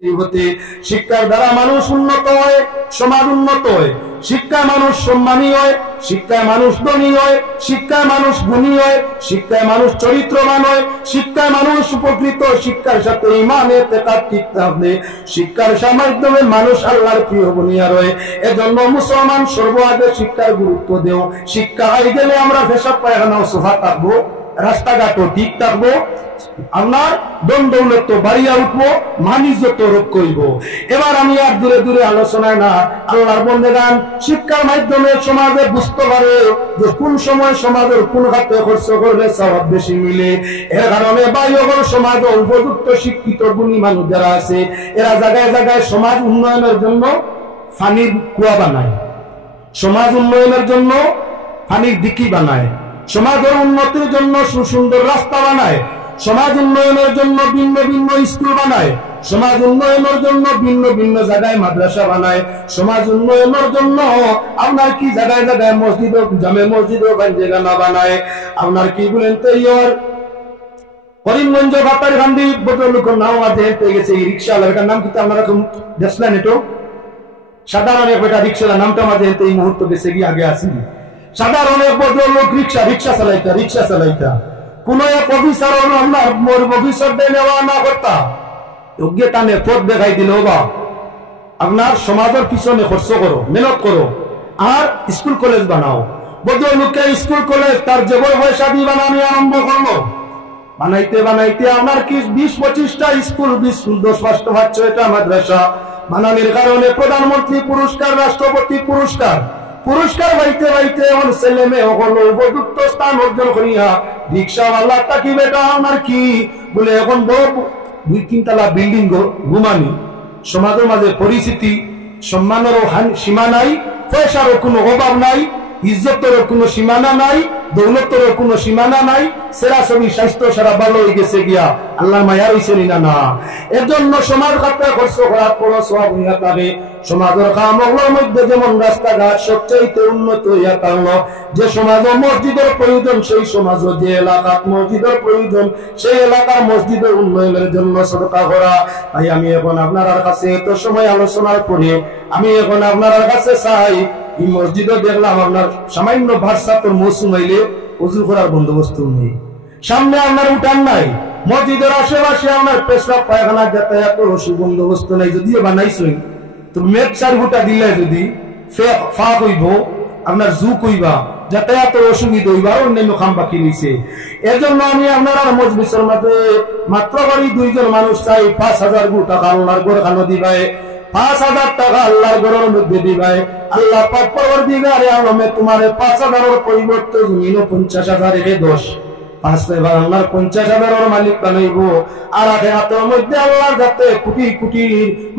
শিক্ষার দ্বারা মানুষ উন্নত হয়, সমাজ উন্নত হয়। শিক্ষায় মানুষ সম্মানী হয়, শিক্ষায় মানুষ ধনী হয়, শিক্ষায় মানুষ গুণী হয়, শিক্ষায় মানুষ চরিত্রবান হয়, শিক্ষায় মানুষ উপকৃত। শিক্ষার সাথে ঈমানের তেকাত ঠিক থাকলে শিক্ষার মাধ্যমে মানুষ আল্লাহর প্রিয় বনিয়ার হয়। এজন্য মুসলমান সর্বাগে শিক্ষার গুরুত্ব দেও। শিক্ষা হয়ে গেলে আমরা পেশাব পায়খানাও সোফা থাকবো, রাস্তাঘাটও ঠিক থাকবো, আপনার দন দৌলত বাড়িয়া উঠবো, মানিজ্যত রোধ করব। এবার আমি আর দূরে দূরে আলোচনায় না, আল্লাহর বন্দেগান শিক্ষার মাধ্যমে সমাজে বুঝতে পারে যে কোন সময় সমাজের কোন খাতে খরচ করলে সওয়াব বেশি মিলে। এর কারণে বাইরের সমাজে উপযুক্ত শিক্ষিত গুণী মানুষ যারা আছে এরা জায়গায় জায়গায় সমাজ উন্নয়নের জন্য পানির কুয়া বানায়, সমাজ উন্নয়নের জন্য পানির দিকি বানায়, সমাজের উন্নতির জন্য সুন্দর রাস্তা বানায়, সমাজ উন্নয়নের জন্য ভিন্ন ভিন্ন স্কুল বানায়, সমাজ উন্নয়নের জন্য ভিন্ন ভিন্ন জায়গায় মাদ্রাসা বানায়, সমাজ উন্নয়নের জন্য আপনার কি জায়গায় জায়গায় মসজিদ, জামে মসজিদ জায়গা বানায়। আপনার কি বলেন তো করিমগঞ্জ বাতার গান্ধী ভদ্রলোকের নাম আছে পেয়ে গেছে এই রিক্সাওয়ালা, এটার নাম কিন্তু আপনারা দেখলেন, এটো সাধারণ একটা রিক্সাওয়ালা নামটা মাঝে এই মুহূর্তে গেছে গিয়ে আগে আসিনি। সাধারণ এক ভদ্রলোক রিক্সা চালাইতা কোন এক অফিসার অফিসার নেওয়া না করতা যোগ্যতানে পথ দেখাই দিল, বা আপনার সমাজের পিছনে খরচ করো, মেহনত করো আর স্কুল কলেজ বানাও। ভদ্রলোককে স্কুল কলেজ তার জবর পয়সা দিয়ে বানানো আরম্ভ করলো। বানাইতে বানাইতে আপনার কি 20-25টা স্কুল, 10-15টা মাদ্রাসা বানানোর কারণে প্রধানমন্ত্রী পুরস্কার, রাষ্ট্রপতি পুরস্কার বাইতে বাইতে এখন ছেলে মেয়ে হল উপযুক্ত স্থান অর্জন করিয়া রিক্সাওয়ালা তাকি বেটা আমার কি বলে এখন 2-3 তলা বিল্ডিং ঘুমানি। সমাজের মাঝে পরিস্থিতি সম্মানেরও সীমা নাই, পয়সারও কোনো অভাব নাই, ইজ্জতেরও কোনো সীমানা নাই, দৌলতেরও কোনো সীমানা নাই। সেরা ছবি স্বাস্থ্য সারা ভালো হয়ে গেছে গিয়া আল্লাহর মায়া হইছে না। এর জন্য সমাজ খাতে খরচ করার পর সব হইয়া থাকে। সমাজের কামগুলোর মধ্যে যেমন রাস্তাঘাট সবচাইতে উন্নত হইয়া থাকলো, যে সমাজে মসজিদের প্রয়োজন সেই সমাজও, যে এলাকার মসজিদের প্রয়োজন সেই এলাকার মসজিদের উন্নয়নের জন্য সদকা করা। তাই আমি এখন আপনার কাছে এত সময় আলোচনার পরে আমি এখন আপনার কাছে চাই, এই মসজিদও দেখলাম আপনার সামান্য ভারসাতর মৌসুম হইলে উজু করার বন্দোবস্ত নেই, সামনে আপনার উঠান নাই, মসজিদের আশেপাশে আপনার পেশাব পায়খানা যাতায়াতের সুবন্দোবস্ত নাই। যদিও বানাইছেন তো মেট 4 ফুটা দিলে যদি ফাঁক হইব আপনার জু কইবা যাতায়াতের অসুবিধা হইবা, অন্যান্য খাম বাকি রয়েছে। এর জন্য আমি আপনার মজলিসের মাঝে মাত্র করি 2 জন মানুষ চাই 5,000 টাকা আল্লাহর ঘর খানো দিবাই, 5,000 টাকা আল্লাহর ঘরের মধ্যে দিবাই। আল্লাহ পাক পরবর্তীকারে আলমে তোমার 5,000 পরিবর্তে জমিন 50,000 রেখে 10 5বার আল্লাহর 50,000 মালিক বানাইব। আর আখিরাতের মধ্যে আল্লাহর কাছে কোটি কোটি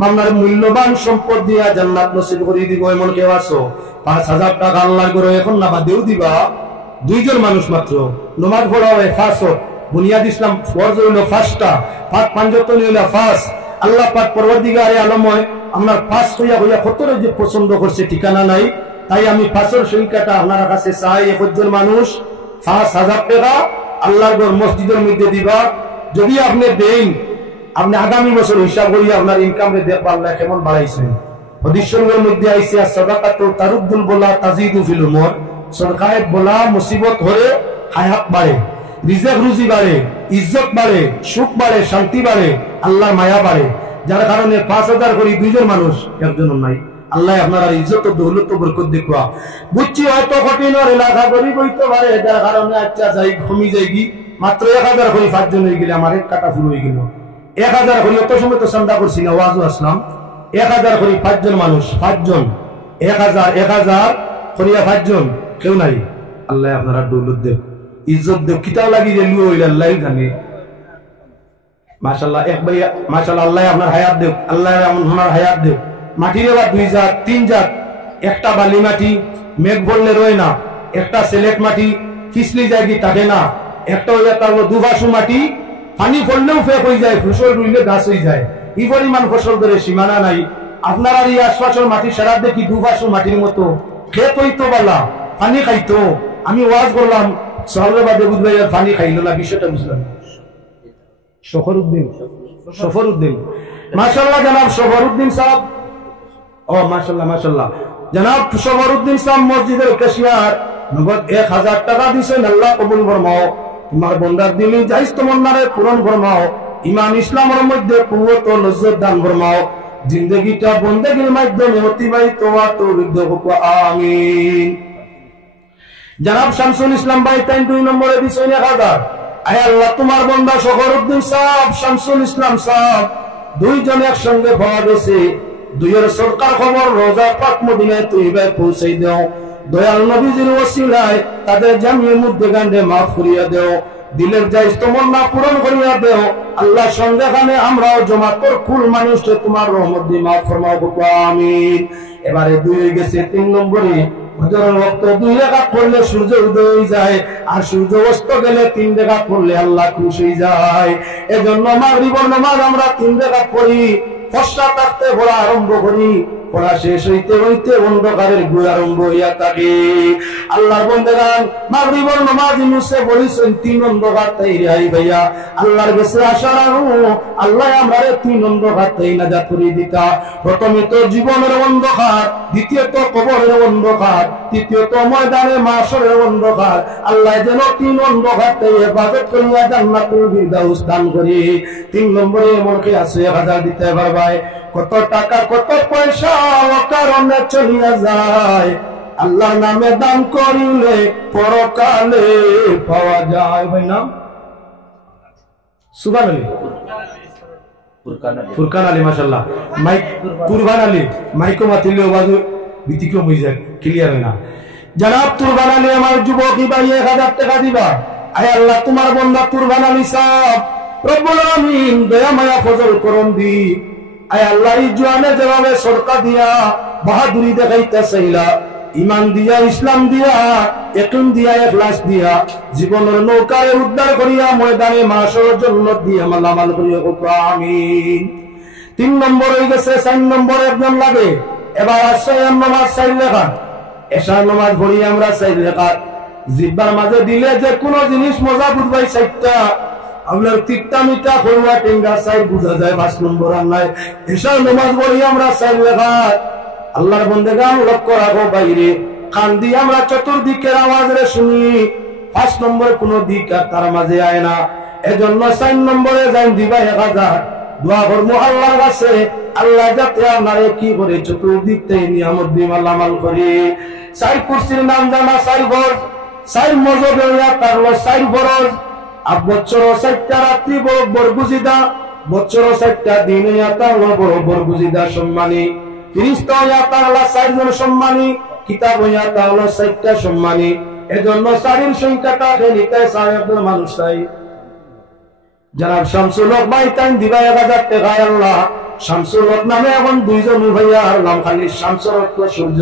মামলার মূল্যবান সম্পদ দিয়া জান্নাত নসিব করে দিব। এমন কেউ আছো 5,000 টাকা আল্লাহর ঘরে এখন না বাদেও দিবা? 2 জন মানুষ মাত্র নামাজ পড়া হয় 5 বুনিয়াদ ইসলাম ফরজ হইল 5টা, 5 পাঁচজন হইল 5। আল্লাহ পাক পরবর্তীকারে আলময় আপনার 5 হইয়া কতরে যে পছন্দ করছে ঠিকানা নাই। তাই আমি 5-এর সংখ্যাটা আপনার কাছে চাই, একজন মানুষ 5,000 টাকা আল্লাহর ঘর মসজিদের মধ্যে দিবা। যদি আপনি দেন, আপনি আগামী বছর হিসাব করিয়া আপনার ইনকাম রে দেখবা আল্লাহ কেমন বাড়াইছেন। হাদিসের মধ্যে আইছে সাদাকাতু তারুদ্দুল বলা তাজিদু ফিল উমর, সদকায়ে বলা মুসিবত হলে হায়াত বাড়ে, রিজিক রুজি বাড়ে, ইজ্জত বাড়ে, সুখ বাড়ে, শান্তি বাড়ে, আল্লাহর মায়া বাড়ে। যার কারণে 5,000 করে 2 জন মানুষ, একজন নাই। আল্লাহ আপনার ইজ্জত দৌলত বরকত দেখবা। বুঝছি হয়তো কঠিন এলাকা গরিব হইতে পারে, যার কারণে আচ্ছা যাই কমি যাইগি, মাত্র 1,000 করে 5 জন হয়ে গেলে আমার 1 কাটা ফুল হয়ে গেল। 1,000 করে অত সময় তো চান্দা করছি না, ওয়াজও আসলাম। 1,000 করে 5 জন মানুষ, 5 জন 1,000 করিয়া 5 জন কেউ নাই। আল্লাহ আপনারা দৌলত দেব, ইজ্জত দেব, কিতাব লাগি যে লুয় হইলে আল্লাহ জানে। মাশাআল্লাহ এক ভাই, মাশাআল্লাহ আল্লাহ আপনার হায়াত দেব, আল্লাহ আপনার হায়াত দেব। মাটির এবার 2 জাত 3 জাত, একটা বালি মাটি মেঘ বললে রয় না, একটা সিলেট মাটি ফিসলি জায়গি থাকে না, একটা হইয়া তার 2 ভাসু মাটি পানি পড়লেও ফেক হয়ে যায়, ফসল রুইলে গাছ হয়ে যায়। এই পরিমাণ ফসল ধরে সীমানা নাই। আপনার আর এই আশপাশের মাটি সারা দেখি 2 ভাসু মাটির মতো খেত হইতো বালা, পানি খাইতো। আমি ওয়াজ করলাম সহলে বা দেবুদ ভাই পানি খাইল না, বিষয়টা বুঝলাম। সফরউদ্দিন মাশাআল্লাহ জনাব সফরউদ্দিন সাহেব, ও মাশাআল্লাহ মাশাআল্লাহ জনাব সফরউদ্দিন সাহেব মসজিদের ক্যাশিয়ার নগদ 1000 টাকা দিছেন। আল্লাহ কবুল ফরমাও, তোমার বন্দার দিলে যাইস তমন্নারে পূরণ ফরমাও, ইমান ইসলামের মধ্যে কুওয়াত ও লজ্জত দান ফরমাও, জিন্দেগিটা বন্দেগীর মাধ্যমে অতিবাহিত হওয়া তৌফিক দাও, আমিন। জনাব শামসুল ইসলাম ভাই 2 নম্বরে দিছেন 1000। আয় আল্লাহ তোমার বন্দা সফরউদ্দিন সাহেব, শামসুল ইসলাম সাহেব দুইজন একসঙ্গে পাওয়া গেছে, দুইয়ের সরকার খবর রোজা পাক মদিনায় তৈবায় পৌঁছাই দাও, দয়াল নবীজির ওসিলায় তাদের জামিনের মধ্যে গান্ডে মাফ করিয়া দেও, দিলের যাইস তমন্না পূরণ করিয়া দেও। আল্লাহ সন্দেহানে আমরাও জমাতর কুল মানুষকে তোমার রহমত দিয়ে মাফ ফরমাও, আমিন। এবারে 2 হয়ে গেছে 3 নম্বরে ফজরের ওয়াক্ত 2 রাকাত পড়লে সূর্য উদয় হয়ে যায়, আর সূর্য অস্ত গেলে 3 রাকাত পড়লে আল্লাহ খুশি হয়ে যায়। এজন্য মাগরিবের নামাজ আমরা 3 রাকাত পড়ি, ফজর থাকতে পড়া আরম্ভ করি, পড়া শেষ হইতে হইতে অন্ধকারের গুড় আরম্ভ হইয়া থাকে। আল্লাহর বন্দেগান মাগরিবের নামাজ মুসে পড়িছেন 3 অন্ধকার তাই রাই ভাইয়া, আল্লাহর কাছে আশা রাখো আল্লাহ আমারে 3 অন্ধকার তাই নাজাত করে দিতা। প্রথমে তো জীবনের অন্ধকার, দ্বিতীয়ত কবরের অন্ধকার, তৃতীয়ত ময়দানে মাশরের অন্ধকার। আল্লাহ যেন 3 অন্ধকার তাই হেফাজত করিয়া জান্নাতুল ফিরদাউস দান করি। 3 নম্বরে এমন কি আছে 1000 দিতে পারবাই, কত টাকা কত পয়সা কারণে চলিয়া যায়, আল্লাহর নামে দান করিলে পরকালে পাওয়া যায়। ভাই নাম সুবহানাল্লাহ, ফুরকান আলী মাশাআল্লাহ, মাইক কুরবান আলী, মাইকো মাতিলে বাজু ব্যতিক্রম হয়ে যায়, ক্লিয়ার হয় না। জনাব কুরবান আলী আমার যুবকী ভাই 1000 টাকা দিবা। আয় আল্লাহ তোমার বান্দা কুরবান আলী সাহেব রব্বুল আলামিন দয়া মায়া ফজল করম দি। আয় আল্লাহ এই জওয়ানে যেভাবে সরকার দিয়া বাহাদুরি দেখাইতেছিলা, ইমান দিয়া ইসলাম দিয়া ইয়াকিন দিয়া ইখলাস দিয়া জীবনের নৌকায় উদ্ধার করিয়া ময়দানে মাশর জান্নাত দিয়া মালামাল করিয়া, আমিন। 3 নম্বর হয়ে গেছে, 4 নম্বর একজন লাগে। এবার আশায়ান নামাজ 4 রাকাত, এশার নামাজ পড়ি আমরা 4 রাকাত। জিব্বার মাঝে দিলে যে কোনো জিনিস মজা বুঝবাই 4টা, আপনার তিক্তা মিঠা খরুয়া টেঙ্গা 4 বুঝা যায়। 5 নম্বর আল্লাহ এশার নামাজ পড়ি আমরা 4 রাকাত। আল্লাহর বন্দেগান লক্ষ্য রাখো বাইরে কান দিয়ে আমরা চতুর্দিকের আওয়াজ রে শুনি। 5 নম্বর কোন দিক আর তার মাঝে আয় না, এজন্য 4 নম্বরে যাই দিবা 1000। দোয়া করবো আল্লাহর কাছে আল্লাহ যাতে আপনারে কি করে চতুর্দিক থেকে নিয়ামত দিয়ে মালামাল করে। 4 কুরসির নাম জানা, 4 ঘর, 4 মজব তার 4 ফরজ। আর বছর 4টা রাত্রি বড় বুঝিদা, বছর 4টা দিন তার বড় বুঝিদা সম্মানী, ফিরিস্তা তাআলা 4 জন সম্মানী, কিতাব তাআলা 4টা সম্মানী। এজন্য 4 সংখ্যাটা নিতে 4 একজন মানুষ চাই। জনাব শামসুল হক ভাই টাইম দিবা 1000 টাকা। আল্লাহ শামসুল হক নামে এখন 2 জন ভাইয়া আর নাম খালি শামসুল হক তো সূর্য,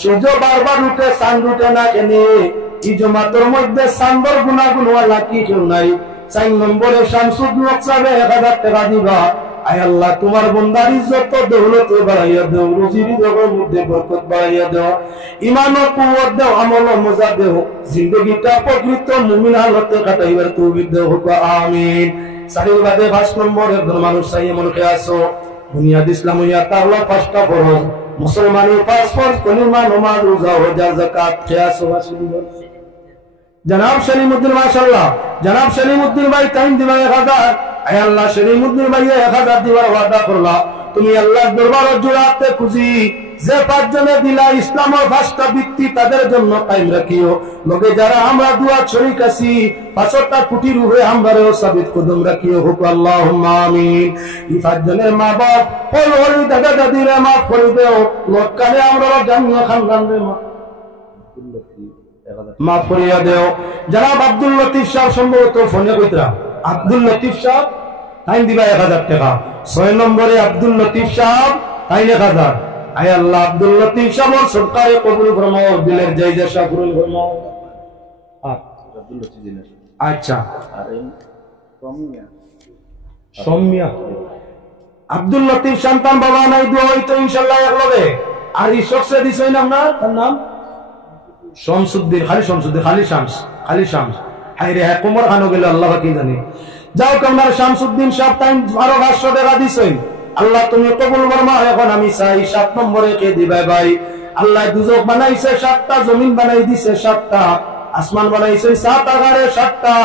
সূর্য বারবার উঠে চাঁদ উঠে না কেন? এই জমাতের মধ্যে চাঁদর গুণাগুণ ওয়ালা কি কেউ নাই। 4 নম্বরে শামসুল হক চাবে 1000 টাকা দিবা। আয় আল্লাহ তোমার বন্দার ইজ্জত দৌলত বাড়াইয়া দেও, রুজি রিজকের মধ্যে বরকত বাড়াইয়া দেও, ঈমান ও কুওয়াত দেও, আমল ও মজা দেও, জিন্দেগিটা প্রকৃত মুমিন হালতে কাটাইবার তৌফিক দেও, আমিন। সারির বাদে 5 নম্বর একজন মানুষ চাই এমন কে আছো বুনিয়াদ ইসলাম হইয়া তাআলা 5টা ফরজ, মুসলমানি 5 ফরজ, কলিমা নামাজ রোজা হজ যাকাত কে আছো। জনাব সেলিমউদ্দিন মাশাআল্লাহ, জনাব সেলিমউদ্দিন ভাই টাইম দিবা 1000। আয় আল্লাহ সেলিমউদ্দিন ভাই 1000 দিবার ওয়াদা করলা, তুমি আল্লাহর দরবারে জোড়াতে খুঁজি। যে 5 জনে দিলা ইসলামের 5টা ভিত্তি তাদের জন্য কায়েম রাখিও। লগে যারা আমরা দুয়া শরীক আছি 5টা কোটি রূহে আমরাও সাবিত কদম রাখিও, হুক আল্লাহুম্মা আমিন। এই 5 জনের মা বাপ হল হল দাদা দাদিরা মাফ করে দেও, লোককালে আমরা জানিয়ে খানদান রে মাফ করিয়া দেও। জনাব আব্দুল লতিফ সাহেব সম্ভবত ফোনে কইতরা, আব্দুল লতিফ সাহেব টাইম দিবা 1000 টাকা। 6 নম্বরে আব্দুল লতিফ সাহেব টাইম 1000। আয় আল্লাহ আব্দুল লতিফ সাহেব সরকারে কবুল ফরমাও, দিলের জায়জা শাহ পূরণ ফরমাও। আব্দুল লতিফ দিলের আচ্ছা আর সৌমিয়া আব্দুল লতিফ সন্তান বাবা নাই, দোয়া হইতো ইনশাআল্লাহ একলবে। আর এই শখসে দিছেন আপনার তার নাম শামসুদ্দিন, খালি শামসুদ্দিন, খালি শামস, খালি শামস। হাই রে কোমর খানো গেল আল্লাহ কি জানি। যাও আপনার শামসুদ্দিন সাহেব টাইম 1200 টাকা দিছেন। আল্লাহ তুমি কবুল ফরমাও। এখন আমি চাই 7 নম্বরে কে দিবে ভাই? আল্লাহ দুজক বানাইছে 7টা, জমিন বানাই দিছে 7টা, আসমান বানাইছে 7 আকারে 7টা।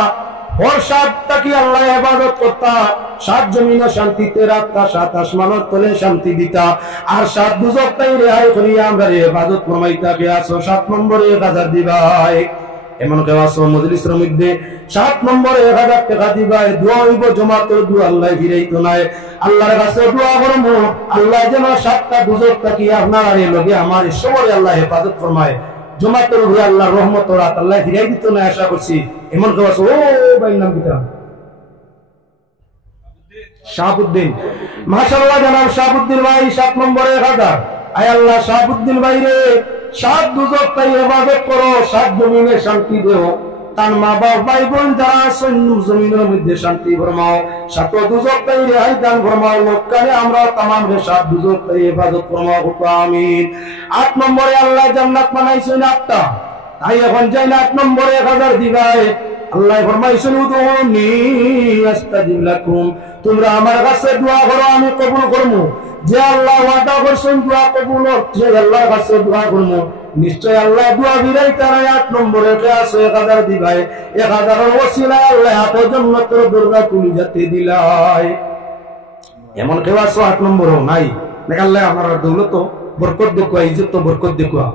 ওর 7টা কি আল্লাহ ইবাদত করতা, 7 জমিনে শান্তিতে রাখতা, 7 আসমানের তলে শান্তি দিতা, আর 7 দুজকটাই রেহাই করিয়া আমরা ইবাদত ফরমাইতা। কে আছো 7 নম্বরে 1000 দিবাই? এমন কেউ আছো মজলিসের মধ্যে 7 নম্বরে 1000 টাকা দিবাই? দোয়া হইব জমাতের দোয়া, আল্লাহ ফিরাইতো নাই। আল্লাহর কাছে দোয়া করব আল্লাহ যেন 7টা দুজকটা কি আপনার লগে আমার সবরে আল্লাহ হেফাজত ফরমায়, জমাতের উপরে আল্লাহর রহমত ও রাত আল্লাহ ফিরাই দিত না আশা করছি। এমন কেউ আছো? ও ভাই নাম কিতা? শাহাবুদ্দিন। মাশাআল্লাহ জানাব শাহাবুদ্দিন ভাই 7 নম্বরে 1000। আয় আল্লাহ শাহাবুদ্দিন ভাই রে 7 দুজকটাই ইবাদত করো, 7 জমিনে শান্তি দেও, তার মা বাপ ভাই বোন যারা আছেন জমিনের মধ্যে শান্তি ফরমাও, 7 দুজকটাই রেহাই দান ফরমাও। লোককানে আমরা তামাম 7 দুজকটাই ইবাদত ফরমাও। আমিন। 8 নম্বরে আল্লাহ জান্নাত বানাইছেন 8টা, তাই এখন যাই না 8 নম্বরে 1000 দিবাই। আল্লাহ ফরমাইছেন উদুনি আস্তাজিব লাকুম, তোমরা আমার কাছে দোয়া করো আমি কবুল করব। যে আল্লাহ ওয়াদা করছেন দোয়া কবুল হচ্ছে, আল্লাহর কাছে দোয়া করব নিশ্চয় আল্লাহ দোয়া বিরাই। তারা 8 নম্বরে কে আছে 1000 দিবাই। 1000 এর ওসিলায় আল্লাহ এত জান্নাতের দরজা খুলে যেতে দিলাই। এমন কেউ আছে 8 নম্বরেও নাই? দেখ আল্লাহ আমার দৌলত বরকত দেখুয়া, ইজ্জত তো বরকত দেখুয়া।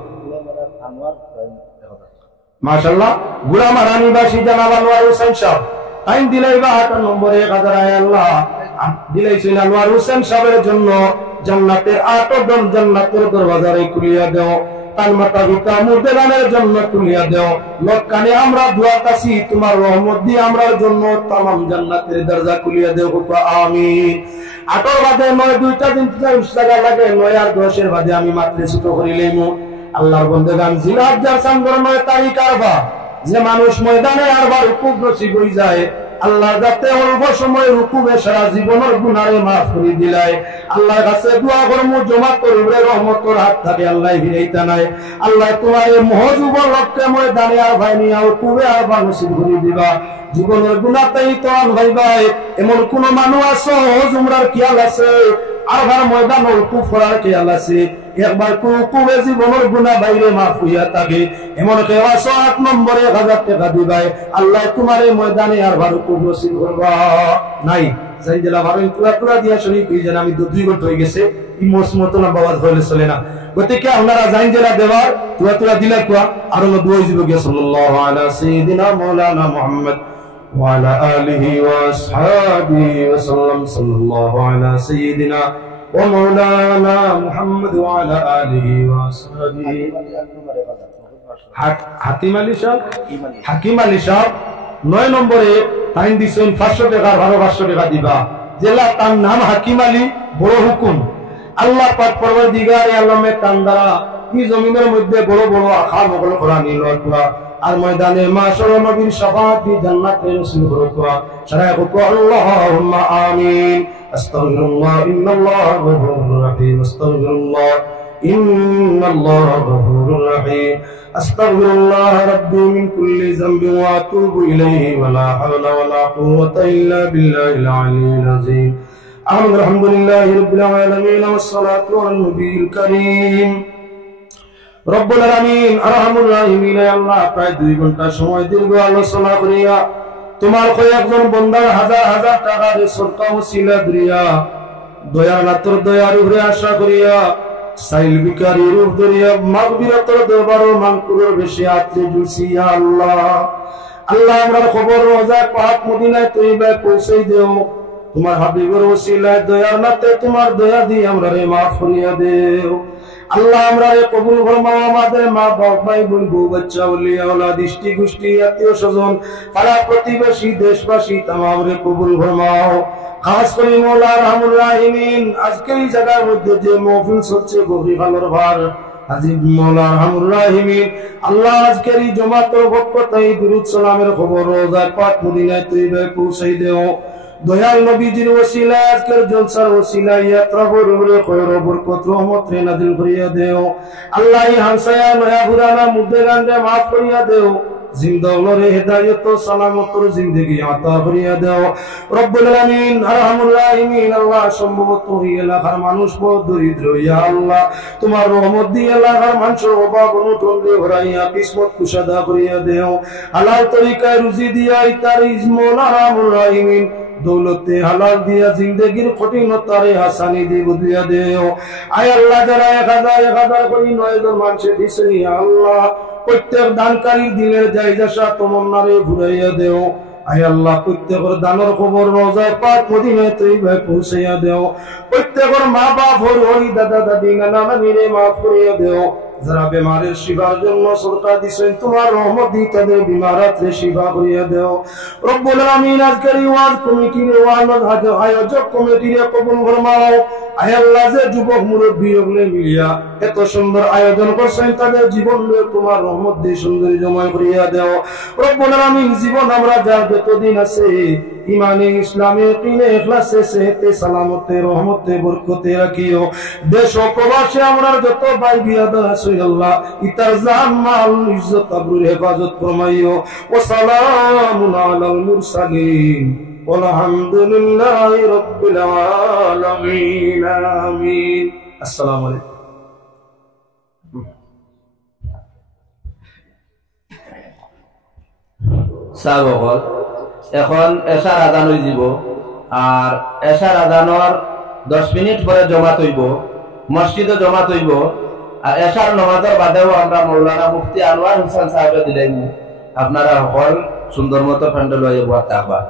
মাশাআল্লাহ। গোলাম হারানিবাসী জানাব আনোয়ার হোসেন সাহেব টাইম দিলাই বা 8 নম্বরে 1000। আয় আল্লাহ দিলাইছেন আনোয়ার হোসেন সাহেবের জন্য জান্নাতের 8 দম জান্নাতের দরওয়াজারে খুলিয়া দাও, তার মাতা পিতা মুর্দেগানের জন্য খুলিয়া দাও। লোককানে আমরা দোয়া কাছি তোমার রহমত দিয়ে আমরার জন্য तमाम জান্নাতের দরজা খুলিয়া দাও। আমিন। 8 বাদে 9 2টা দিন জায়গা লাগে, 9 আর 10 এর বাদে আমি মাত্র ছোট করিলেইমু। আল্লাহর বন্দেগান জিলহজ্জার চাঁদের 9 তারিখ আরবা, যে মানুষ ময়দানে আরবার রুকু নসিব হই যায়, আল্লাহ যাতে অল্প সময় রুকুবে সারা জীবনের গুনাহে মাফ করে দিলাই। আল্লাহর কাছে দোয়া করমু জমা করবে রহমতের হাত থেকে আল্লাহ ফিরাইতা নাই। আল্লাহ তোমার এই মহজুব লক্ষ্যে ময়দানে আর ভাই নিয়া রুকুবে আরবা নসিব করে দিবা। জীবনের গুনাহটাই তো আন ভাই ভাই। এমন কোন মানুষ আছে হজ উমরার খেয়াল আছে, আরবার ময়দান রুকু করার খেয়াল আছে, একবার কুকুবে জীবনের গুনাহ বাইরে মাফ হইয়া থাকে? এমন কেউ আছে 8 নম্বরে 1000 টাকা দিবাই। আল্লাহ তোমার এই ময়দানে আর ভালো কুব নসিব করবা নাই। যাই জেলা ভালো পুরা দিয়া শরীফ হই যেন আমি 2 ঘন্টা হয়ে গেছে, এই মত না বাবাজ হইলে চলে না। গতিকে আপনারা যাইন জেলা দেবার তুরা দিলা কুয়া আর হলো দুই জীব গিয়া সাল্লাল্লাহু আলা সাইয়্যিদিনা মাওলানা মুহাম্মদ ওয়া আলা আলিহি ওয়া আসহাবিহি ওয়া সাল্লাম। সাল্লাল্লাহু আলা সাইয়্যিদিনা ومولانا محمد وعلى آله وصحبه। হাকিম আলী সাহেব 9 নম্বরে টাইম দিছেন 500 টাকা, 500 টাকা দিবা। জেলা তার নাম হাকিম আলী, বড় হুকুম। আল্লাহ পাক পরওয়ারদিগারে আলমে তান দ্বারা এই জমিনের মধ্যে বড় বড় আখা মোগল করা নিল আর ময়দানে মাশাআল্লাহ নবীর শাফাআত দি জান্নাতে নসিব করবা। সারায় কো আল্লাহুম্মা আমিন। আস্তাগফিরুল্লাহ ইন্নাল্লাহা গফুরুর রহিম। আস্তাগফিরুল্লাহ ইন্নাল্লাহা গফুরুর রহিম। আস্তাগফিরুল্লাহ রাব্বি মিন কুল্লি যামবিন ওয়া আতুবু ইলাইহি ওয়া লা হাওলা ওয়া লা কুওয়াতা ইল্লা বিল্লাহিল আলিয়্যিল আযীম। আলহামদুলিল্লাহি রাব্বিল আলামিন ওয়াস সালাতু আলা নবিয়িল কারীম। রব্বুল আলামিন আরহামুর রাহিমিন। আল্লাহ প্রায় 2 ঘন্টা সময় দীর্ঘ আলোচনা করিয়া তোমার কয়েকজন বান্দার হাজার হাজার টাকা দিয়ে সরকা ওসিলা দিয়া দয়ার নাতর দয়ার উপরে আশা করিয়া সাইল বিকারি রূপ ধরিয়া মাগফিরাতের দরবার ও মানকুরের বেশি আত্মে জুসি। আল্লাহ আল্লাহ আমরা খবর রোজা পাক মদিনায় তৈবায় পৌঁছে দেও। তোমার হাবিবের ওসিলায় দয়ার নাতে তোমার দয়া দিয়ে আমরা রে মাফ করিয়া দেও। আল্লাহ আমরা কবুল ফরমাও। আমাদের মা বাপ ভাই বোন বউ বাচ্চা ওলিয়া ওলাদ দৃষ্টি গোষ্ঠী আত্মীয় স্বজন পাড়া প্রতিবেশী দেশবাসী তামাম রে কবুল ফরমাও। খাস করে মওলা আরহামুর রাহিমিন আজকে এই জায়গার মধ্যে যে মাহফিল চলছে গভীর ভালোর ভার আজিব মওলা আরহামুর রাহিমিন আল্লাহ আজকের এই জমাতের বরকতে দুরূদ সালামের খবর রোজা পাক মদিনায় তৈবায় পৌঁছে দেও। দয়াল নবীজির ওসিলায় আজকের জলসার ওসিলায় ইয়াত্রাবুর উপরে খয়র বরকত রহমত রে নাযিল করিয়া দেও। আল্লাহ এই হামসায়া নয়া পুরানা মুদ্দেগানরে মাফ করিয়া দেও। জিন্দা উলরে হেদায়েত ও সালামতর জিন্দেগি আতা করিয়া দাও রব্বুল আলামিন আরহামুর রাহিমিন। আল্লাহ সম্ভবত এই এলাকার মানুষ বড় দরিদ্র, ইয়া আল্লাহ তোমার রহমত দিয়ে এলাকার মানুষের অভাব অনটন দিয়ে ভরাইয়া কিসমত কুশাদা করিয়া দেও। হালাল তরিকায় রুজি দিয়া ইতার ইজমুল আরহামুর রাহিমিন দৌলতে হালাল দিয়া জিন্দেগির কঠিনতারে হাসানি দিয়ে বদলিয়া দেও। আয় আল্লাহ যারা 1000 করে 9 জন মানুষে দিছে, ইয়া আল্লাহ প্রত্যেক দানকারীর দিনের জায়গা তমন্নারে ঘুরাইয়া দেও। আয় আল্লাহ প্রত্যেকের দানের খবর রওজায়ে পাক মদিনায় তৈয়বায় পৌঁছাইয়া দেও। প্রত্যেকের মা বাপ হরি দাদা দাদি নানা নানিরে মাফ করিয়া দেও। যারা বেমারের শিফার জন্য সরকার দিছেন তোমার রহমত দিয়ে তাদের বিমারাতে শিফা করিয়া দেও রব্বুল আলামিন। আজকের এই ওয়াজ কমিটির আয়োজক কমিটির কবুল ফরমাও। আয় আল্লাহ যে যুবক মুরব্বী ওগুলো মিলিয়া এত সুন্দর আয়োজন করছেন তাদের জীবন তোমার রহমত দিয়ে সৌন্দর্যময় করিয়া দেও রব্বুল আলামিন। জীবন আমরা যার যতদিন আছে ইমানে ইসলামে কিনে ইখলাসে সেহতে সালামতে রহমতে বরকতে রাখিও। দেশ ও প্রবাসে আমরা যত ভাই বিয়াদা আছে আল্লাহ ইতার জান মাল ইজ্জত আবরুর হেফাজত ফরমাইও। ওয়া সালামুন আলাল মুরসালিন আলহামদুলিল্লাহি রাব্বিল আলামিন আমিন। আসসালামু আলাইকুম। সাবকল এখন এশার আদান হয়ে যাব আর এশার আদানোর 10 মিনিট পরে জমা হইব, মসজিদে জমা হইব। আর এশার নামাজের বাদেও আমরা মৌলানা মুফতি আনোয়ার হোসেন সাহেব দিলাম। আপনারা সকল সুন্দর মতো প্যান্ডেল হয়ে থাকবা।